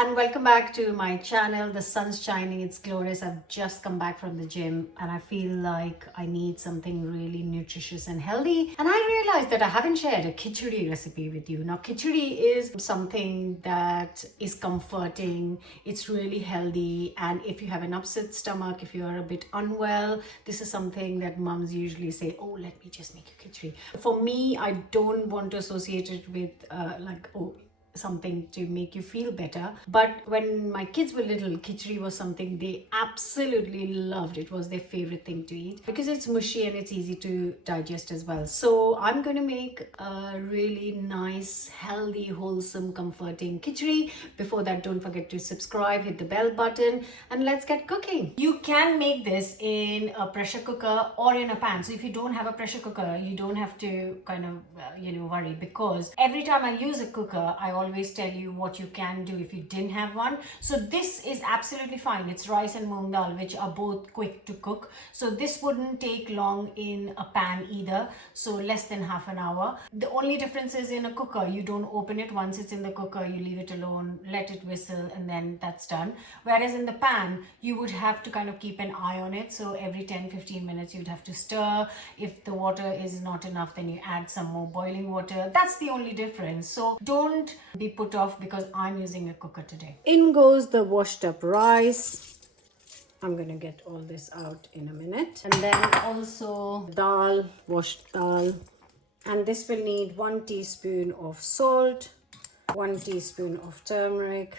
and welcome back to my channel. The sun's shining, it's glorious. I've just come back from the gym and I feel like I need something really nutritious and healthy, and I realized that I haven't shared a khichdi recipe with you. Now khichdi is something that is comforting, it's really healthy, and if you have an upset stomach, if you are a bit unwell, this is something that mums usually say, oh, let me just make you khichdi. For me, I don't want to associate it with something to make you feel better. But when my kids were little, khichdi was something they absolutely loved. It was their favorite thing to eat because it's mushy and it's easy to digest as well. So I'm going to make a really nice, healthy, wholesome, comforting khichdi. Before that, don't forget to subscribe, hit the bell button, and let's get cooking. You can make this in a pressure cooker or in a pan. So if you don't have a pressure cooker, you don't have to kind of worry, because every time I use a cooker, I always tell you what you can do if you didn't have one. So this is absolutely fine. It's rice and moong dal, which are both quick to cook. So this wouldn't take long in a pan either. So less than half an hour. The only difference is in a cooker, you don't open it. Once it's in the cooker, you leave it alone, let it whistle, and then that's done. Whereas in the pan, you would have to kind of keep an eye on it. So every 10-15 minutes, you'd have to stir. If the water is not enough, then you add some more boiling water. That's the only difference. So don't be put off because I'm using a cooker today. In goes the washed up rice. I'm gonna get all this out in a minute. And then also dal, washed dal. And this will need 1 teaspoon of salt, 1 teaspoon of turmeric,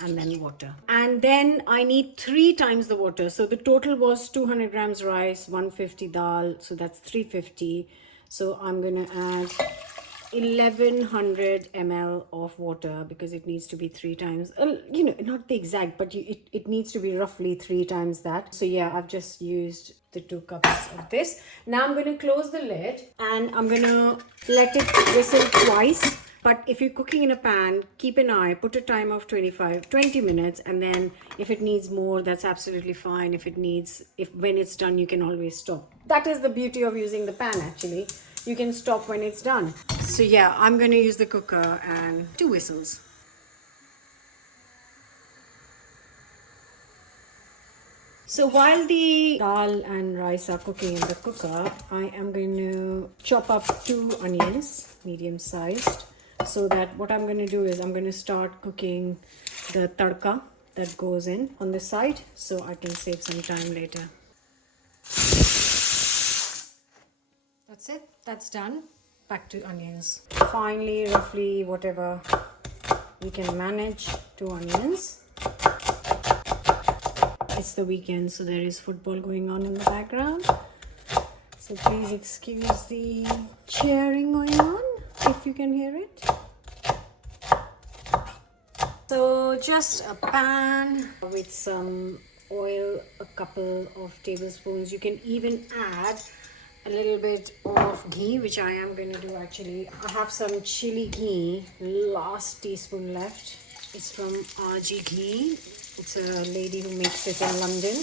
and then water. And then I need 3 times the water. So the total was 200 grams rice, 150 dal, so that's 350. So I'm gonna add 1100 ml of water because it needs to be 3 times, not the exact, but it needs to be roughly 3 times that. So yeah, I've just used the 2 cups of this. Now I'm going to close the lid and I'm going to let it whistle twice. But if you're cooking in a pan, keep an eye, put a time of 20 minutes, and then if it needs more, that's absolutely fine. If when it's done, you can always stop. That is the beauty of using the pan, actually. You can stop when it's done. So yeah, I'm going to use the cooker and 2 whistles. So while the dal and rice are cooking in the cooker, I am going to chop up 2 onions, medium sized. So that what I'm going to do is I'm going to start cooking the tarka that goes in on the side, so I can save some time later. That's it. That's done. Back to onions. Finally, roughly whatever we can manage, 2 onions. It's the weekend, so there is football going on in the background. So please excuse the cheering going on if you can hear it. So just a pan with some oil, a couple of tablespoons. You can even add a little bit of ghee, which I am going to do actually. I have some chili ghee, last teaspoon left. It's from RG Ghee. It's a lady who makes it in London.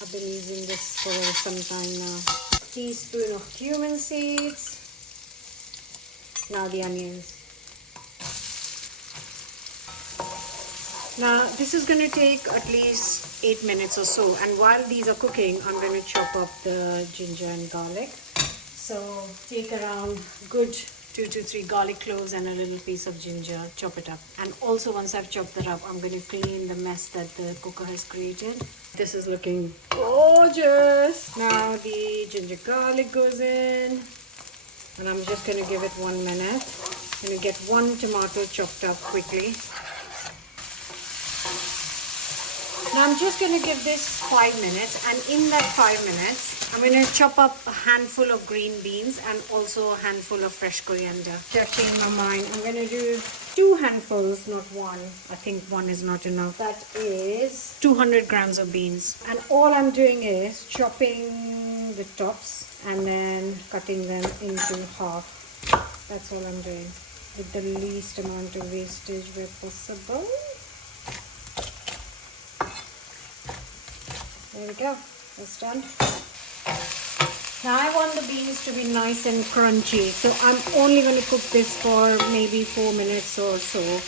I've been using this for some time now. A teaspoon of cumin seeds. Now the onions. Now this is going to take at least 8 minutes or so, and while these are cooking, I'm going to chop up the ginger and garlic. So take around good 2 to 3 garlic cloves and a little piece of ginger, chop it up. And also once I've chopped that up, I'm going to clean the mess that the cooker has created. This is looking gorgeous. Now the ginger garlic goes in, and I'm just going to give it 1 minute. I'm going to get 1 tomato chopped up quickly. Now I'm just going to give this 5 minutes, and in that 5 minutes, I'm going to chop up a handful of green beans and also a handful of fresh coriander. Checking my mind, I'm going to do 2 handfuls, not 1. I think 1 is not enough. That is 200 grams of beans. And all I'm doing is chopping the tops and then cutting them into half. That's all I'm doing, with the least amount of wastage where possible. There we go, that's done. Now I want the beans to be nice and crunchy, so I'm only going to cook this for maybe 4 minutes or so,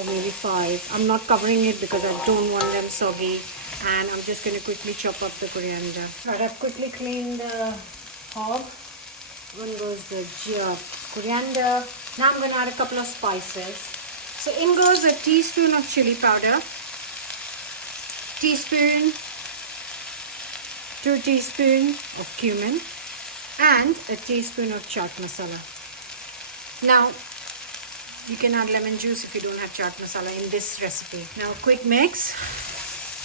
or maybe 5. I'm not covering it because I don't want them soggy, and I'm just going to quickly chop up the coriander. Right, I've quickly cleaned the hog. One goes the coriander. Now I'm going to add a couple of spices. So in goes a teaspoon of chili powder, teaspoon, 2 teaspoons of cumin, and a teaspoon of chaat masala. Now you can add lemon juice if you don't have chaat masala in this recipe. Now quick mix.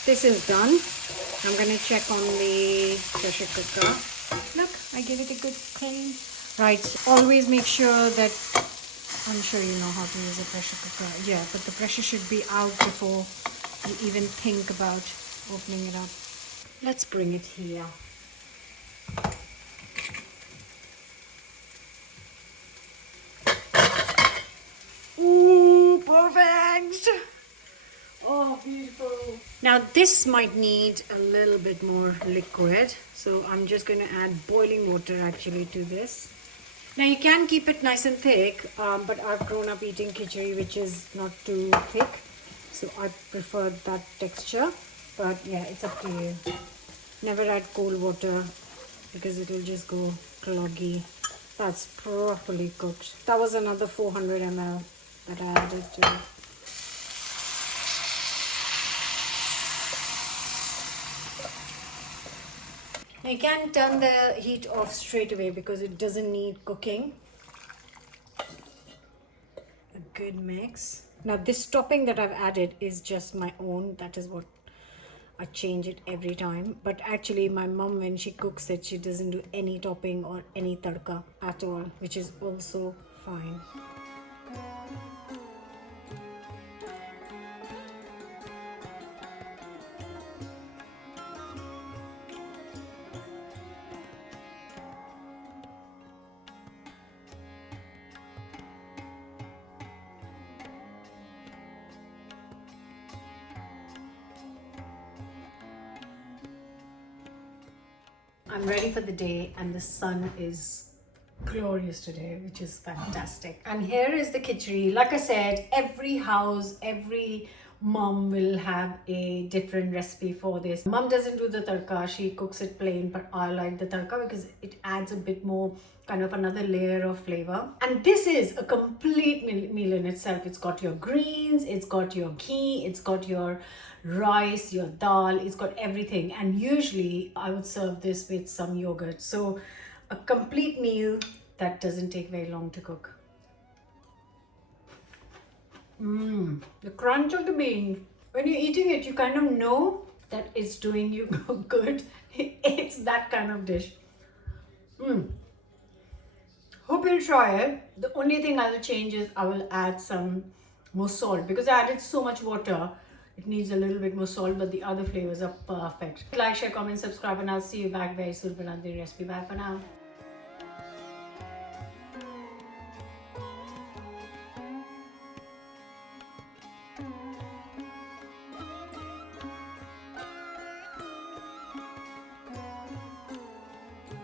This is done. I'm going to check on the pressure cooker. Look, I give it a good clean. Right, always make sure that, I'm sure you know how to use a pressure cooker. Yeah, but the pressure should be out before you even think about opening it up. Let's bring it here. Ooh, perfect! Oh, beautiful. Now this might need a little bit more liquid. So I'm just going to add boiling water actually to this. Now you can keep it nice and thick, but I've grown up eating khichdi which is not too thick. So I prefer that texture. But yeah, it's up to you. Never add cold water because it will just go cloggy. That's properly cooked. That was another 400 ml that I added to it. Now you can turn the heat off straight away because it doesn't need cooking. A good mix. Now this topping that I've added is just my own. That is what I change it every time, but actually my mom, when she cooks it, she doesn't do any topping or any tarka at all, which is also fine. I'm ready for the day and the sun is glorious today, which is fantastic. And here is the khichdi. Like I said, every house, every mom will have a different recipe for this. Mom doesn't do the tarka, she cooks it plain, but I like the tarka because it adds a bit more, kind of another layer of flavor. And this is a complete meal in itself. It's got your greens, it's got your ghee, it's got your rice, your dal, it's got everything. And usually I would serve this with some yogurt. So a complete meal that doesn't take very long to cook. The crunch of the bean. When you're eating it, you kind of know that it's doing you good. It's that kind of dish. Hope you'll try it. The only thing I will change is I will add some more salt because I added so much water. It needs a little bit more salt, but the other flavors are perfect. Like, share, comment, subscribe, and I'll see you back very soon for another recipe. Bye for now.